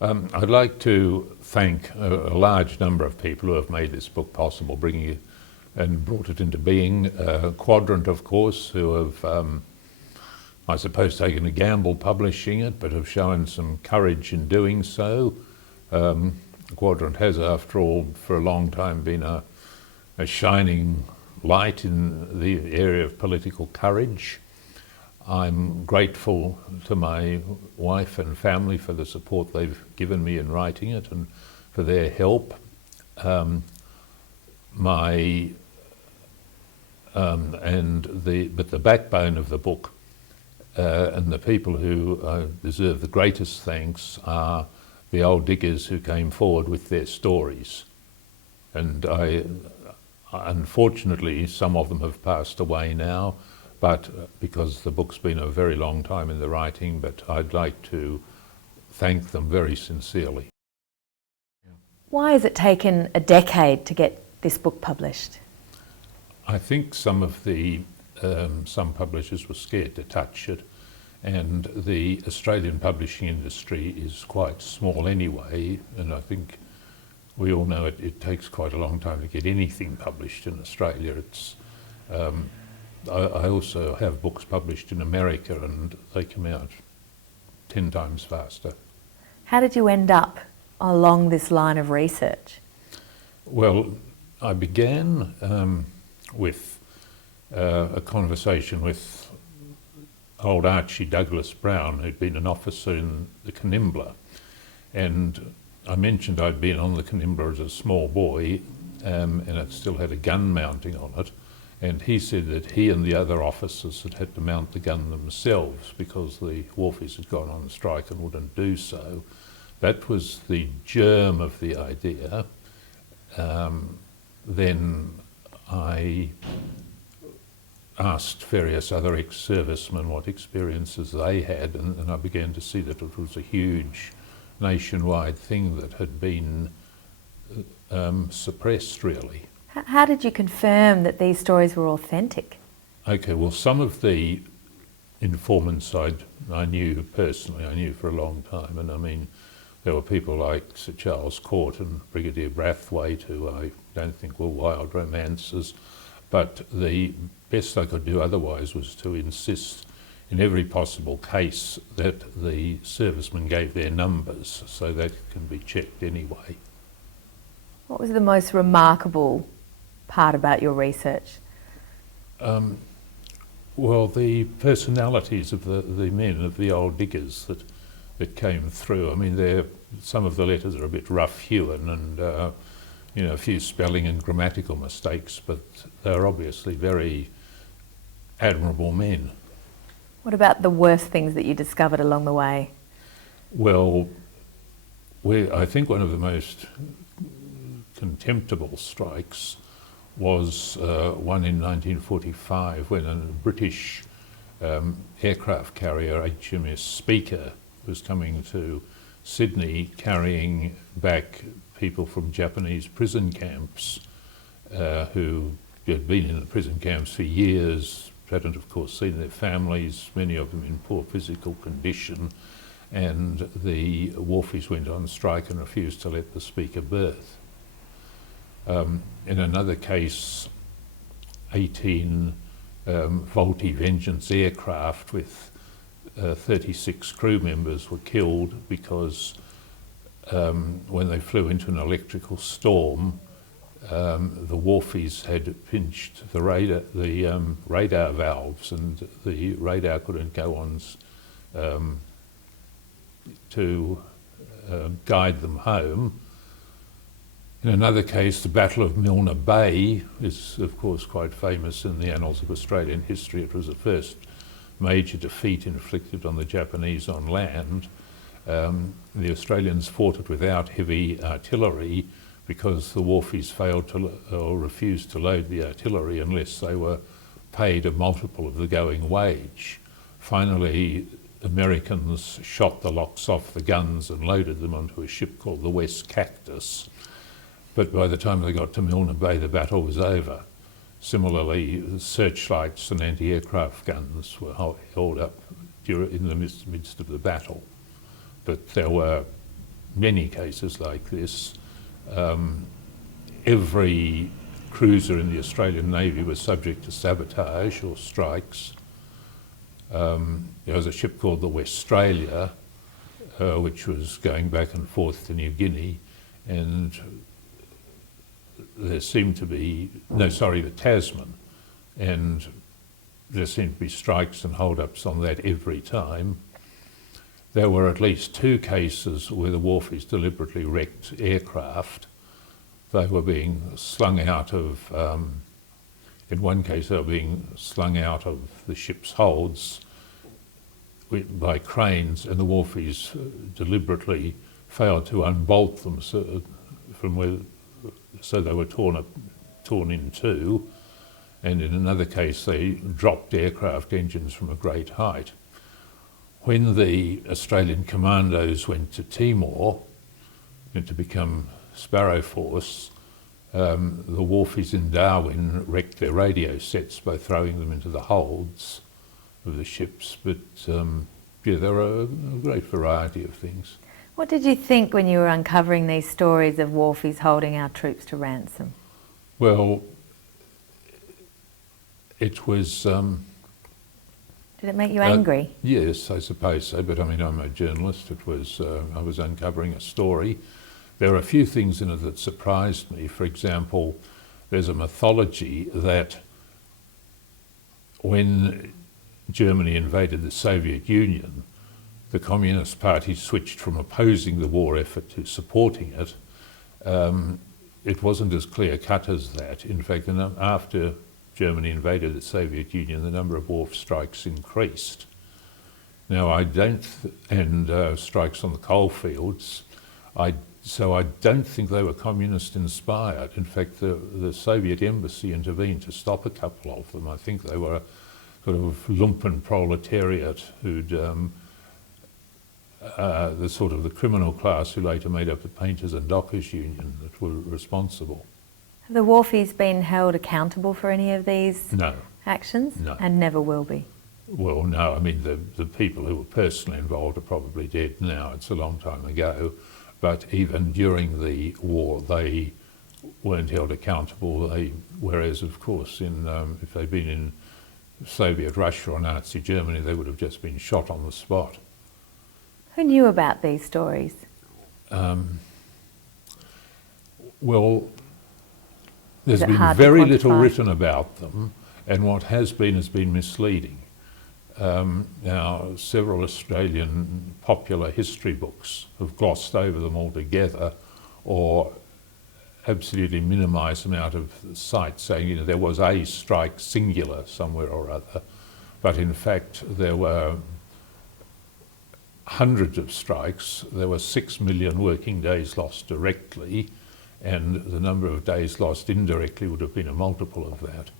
I'd like to thank a large number of people who have made this book possible, bringing it and brought it into being. Quadrant, of course, who have, I suppose, taken a gamble publishing it, but have shown some courage in doing so. Quadrant has, after all, for a long time been a shining light in the area of political courage. I'm grateful to my wife and family for the support they've given me in writing it and for their help. But the backbone of the book and the people who deserve the greatest thanks are the old diggers who came forward with their stories. And unfortunately, some of them have passed away now, but because the book's been a very long time in the writing, but I'd like to thank them very sincerely. Why has it taken a decade to get this book published? I think some publishers were scared to touch it, and the Australian publishing industry is quite small anyway, and I think we all know it takes quite a long time to get anything published in Australia. I also have books published in America and they come out 10 times faster. How did you end up along this line of research? Well, I began with a conversation with old Archie Douglas Brown, who'd been an officer in the Canimbla, and I mentioned I'd been on the Canimbla as a small boy and it still had a gun mounting on it, and he said that he and the other officers had to mount the gun themselves because the wharfies had gone on strike and wouldn't do so. That was the germ of the idea. Then I asked various other ex-servicemen what experiences they had, and I began to see that it was a huge nationwide thing that had been suppressed, really. How did you confirm that these stories were authentic? Okay, well, some of the informants I knew personally, I knew for a long time, and I mean, there were people like Sir Charles Court and Brigadier Brathwaite, who I don't think were wild romancers, but the best I could do otherwise was to insist in every possible case that the servicemen gave their numbers so that it can be checked anyway. What was the most remarkable part about your research? Well, the personalities of the men, of the old diggers that came through. I mean, some of the letters are a bit rough-hewn and a few spelling and grammatical mistakes, but they're obviously very admirable men. What about the worst things that you discovered along the way? Well, I think one of the most contemptible strikes was one in 1945 when a British aircraft carrier, HMS Speaker, was coming to Sydney carrying back people from Japanese prison camps who had been in the prison camps for years, hadn't of course seen their families, many of them in poor physical condition, and the wharfies went on strike and refused to let the Speaker berth. In another case, 18 Vultee Vengeance aircraft with 36 crew members were killed because when they flew into an electrical storm, the wharfies had pinched the radar valves, and the radar couldn't go on to guide them home. In another case, the Battle of Milner Bay is of course quite famous in the annals of Australian history. It was the first major defeat inflicted on the Japanese on land. The Australians fought it without heavy artillery because the wharfies failed to or refused to load the artillery unless they were paid a multiple of the going wage. Finally, Americans shot the locks off the guns and loaded them onto a ship called the West Cactus. But by the time they got to Milner Bay, the battle was over. Similarly, searchlights and anti-aircraft guns were held up in the midst of the battle. But there were many cases like this, every cruiser in the Australian Navy was subject to sabotage or strikes. There was a ship called the Westralia, which was going back and forth to New Guinea, and there seemed to be, the Tasman, and there seemed to be strikes and hold-ups on that every time. There were at least 2 cases where the wharfies deliberately wrecked aircraft. They were being slung out of, in one case they were being slung out of the ship's holds by cranes, and the wharfies deliberately failed to unbolt them so they were torn in two. And in another case they dropped aircraft engines from a great height. When the Australian commandos went to Timor to become Sparrow Force, the wharfies in Darwin wrecked their radio sets by throwing them into the holds of the ships, but there were a great variety of things. What did you think when you were uncovering these stories of wharfies holding our troops to ransom? Well, it was... Did it make you angry? Yes, I suppose so, but I mean, I'm a journalist. It was, I was uncovering a story. There are a few things in it that surprised me. For example, there's a mythology that when Germany invaded the Soviet Union, the Communist Party switched from opposing the war effort to supporting it. It wasn't as clear-cut as that. In fact, after Germany invaded the Soviet Union, the number of wharf strikes increased. Now, and strikes on the coalfields. So I don't think they were communist-inspired. In fact, the Soviet embassy intervened to stop a couple of them. I think they were sort of lumpen proletariat who'd, the criminal class who later made up the Painters and Dockers Union that were responsible. Have the wharfies been held accountable for any of these actions? No. And never will be? Well, no. I mean, the people who were personally involved are probably dead now. It's a long time ago. But even during the war, they weren't held accountable. Whereas, of course, if they'd been in Soviet Russia or Nazi Germany, they would have just been shot on the spot. Who knew about these stories? Well, there's been very little written about them, and what has been misleading. Now, several Australian popular history books have glossed over them altogether or absolutely minimised them out of sight, saying, there was a strike singular somewhere or other, but in fact there were hundreds of strikes. There were 6 million working days lost directly, and the number of days lost indirectly would have been a multiple of that.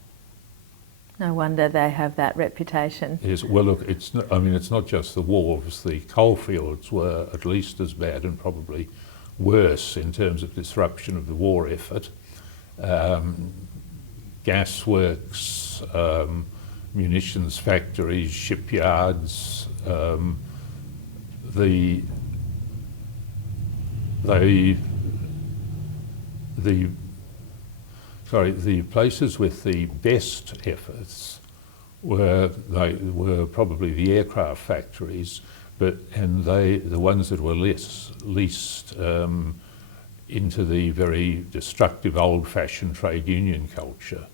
No wonder they have that reputation. Yes, well, look, it's not just the wharves. The coalfields were at least as bad and probably worse in terms of disruption of the war effort. Gasworks, munitions factories, shipyards, the places with the best efforts were probably the aircraft factories, and the ones that were least into the very destructive old-fashioned trade union culture.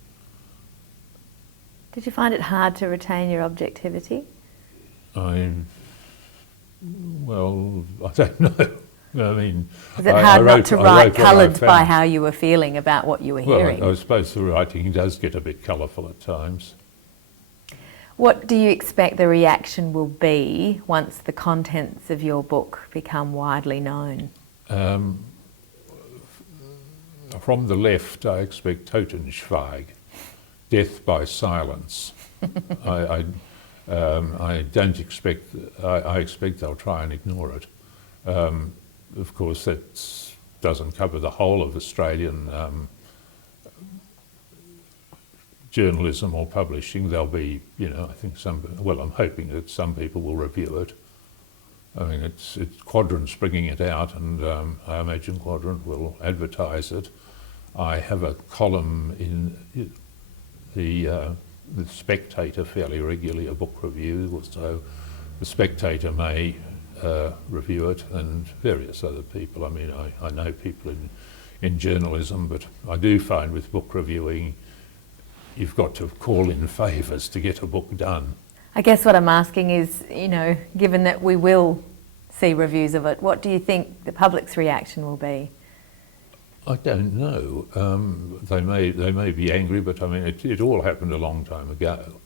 Did you find it hard to retain your objectivity? Well, I don't know. I mean, was it hard not to write coloured by how you were feeling about what you were hearing? Well, I suppose the writing does get a bit colourful at times. What do you expect the reaction will be once the contents of your book become widely known? From the left, I expect Totenschweig, death by silence. I don't expect. I expect they'll try and ignore it. Of course, that doesn't cover the whole of Australian journalism or publishing. There'll be, I think I'm hoping that some people will review it. I mean, it's Quadrant's bringing it out, and I imagine Quadrant will advertise it. I have a column in the Spectator fairly regularly, a book review, so the Spectator may review it, and various other people. I mean, I know people in journalism, but I do find with book reviewing, you've got to call in favours to get a book done. I guess what I'm asking is, you know, given that we will see reviews of it, what do you think the public's reaction will be? I don't know. They may be angry, but I mean, it all happened a long time ago.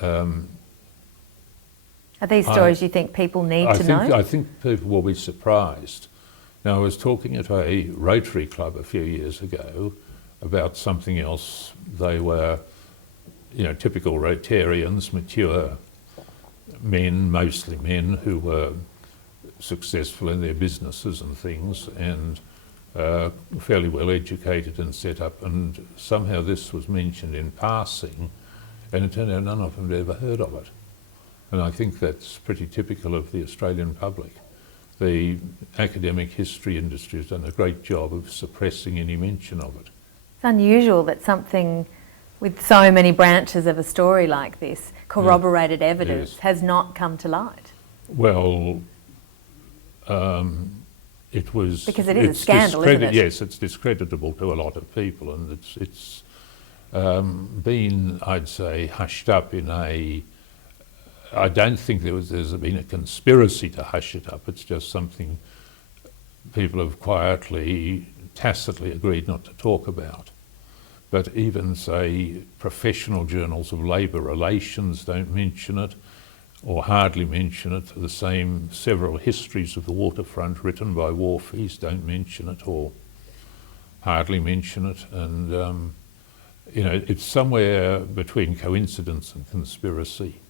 Are these stories you think people need to know? I think people will be surprised. Now, I was talking at a Rotary Club a few years ago about something else. They were, you know, typical Rotarians, mature men, mostly men, who were successful in their businesses and things, and fairly well educated and set up, and somehow this was mentioned in passing, and it turned out none of them had ever heard of it. And I think that's pretty typical of the Australian public. The academic history industry has done a great job of suppressing any mention of it. It's unusual that something with so many branches of a story like this, corroborated evidence, has not come to light. Well, it was... Because it is a scandal, isn't it? Yes, it's discreditable to a lot of people, and it's been, I'd say, hushed up in a... I don't think there's been a conspiracy to hush it up. It's just something people have quietly, tacitly agreed not to talk about. But even, say, professional journals of labour relations don't mention it, or hardly mention it. The same several histories of the waterfront written by wharfies don't mention it, or hardly mention it. And, you know, it's somewhere between coincidence and conspiracy.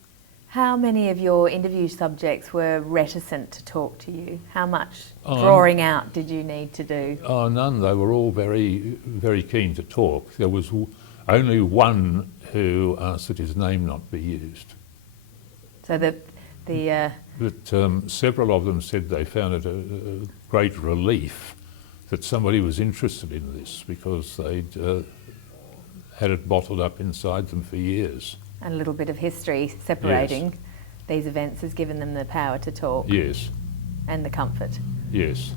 How many of your interview subjects were reticent to talk to you? How much drawing out did you need to do? Oh, none. They were all very, very keen to talk. There was only one who asked that his name not be used. So But several of them said they found it a great relief that somebody was interested in this, because they'd had it bottled up inside them for years. And a little bit of history separating these events has given them the power to talk. Yes. And the comfort. Yes.